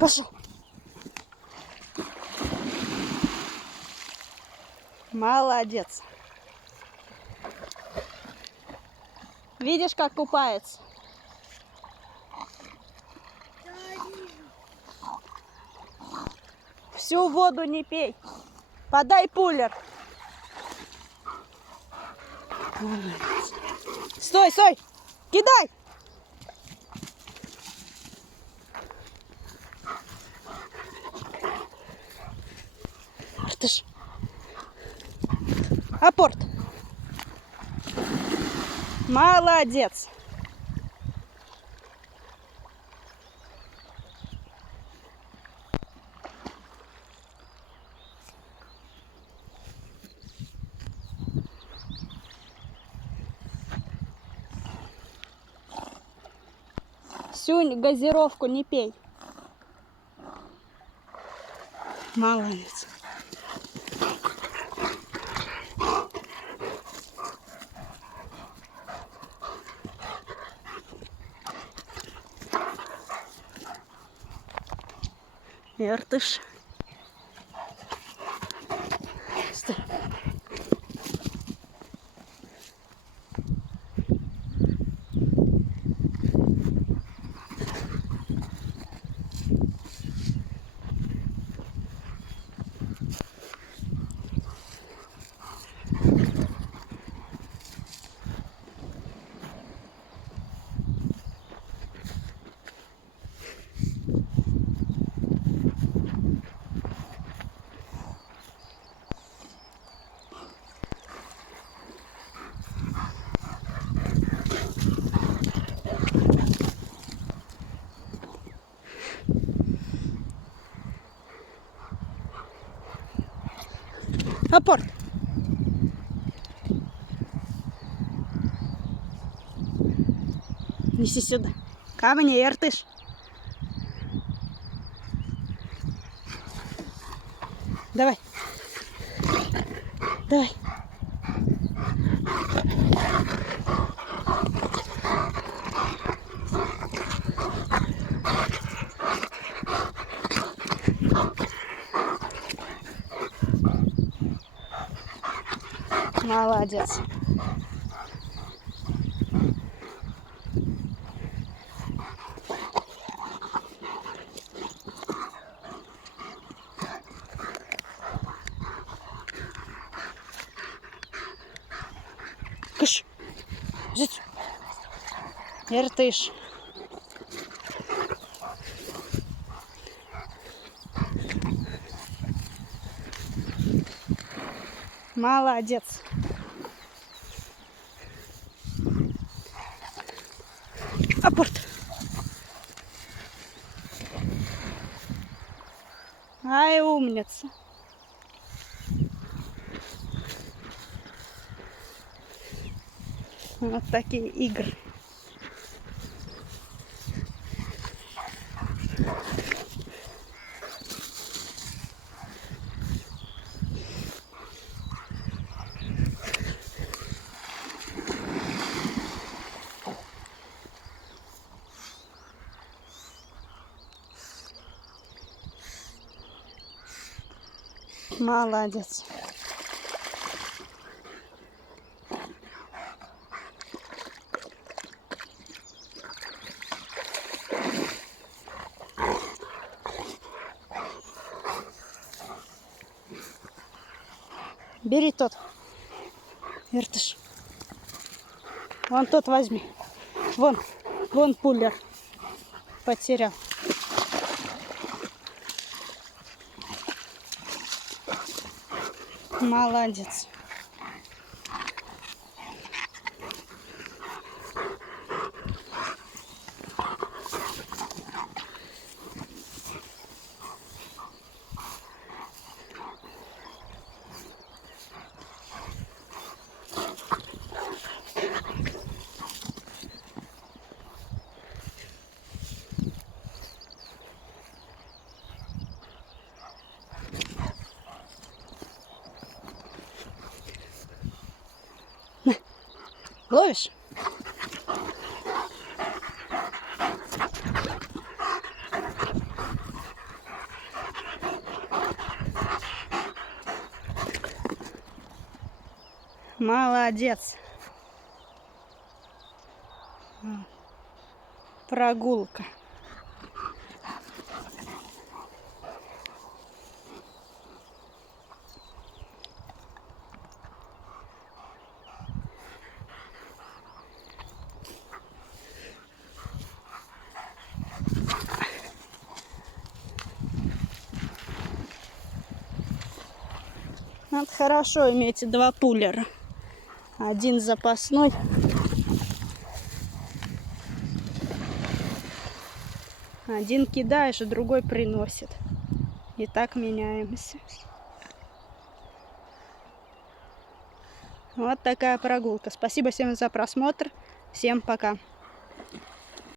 Пошел. Молодец. Видишь, как купается? Всю воду не пей. Подай пулер. Стой, стой. Кидай. Артыш. Апорт. Молодец. Всю газировку не пей. Молодец. Артыш. Стой. Апорт. Неси сюда. Ко мне, Артыш. Давай. Давай. Молодец. Кыш. Жить. Артыш. Молодец. Апорт. Ай, умница. Вот такие игры. Молодец. Бери тот. Артыш. Вон тот возьми. Вон пулер. Потерял. Молодец. Ловишь? Молодец. Прогулка. Вот хорошо иметь два пулера. Один запасной. Один кидаешь, а другой приносит. И так меняемся. Вот такая прогулка. Спасибо всем за просмотр. Всем пока.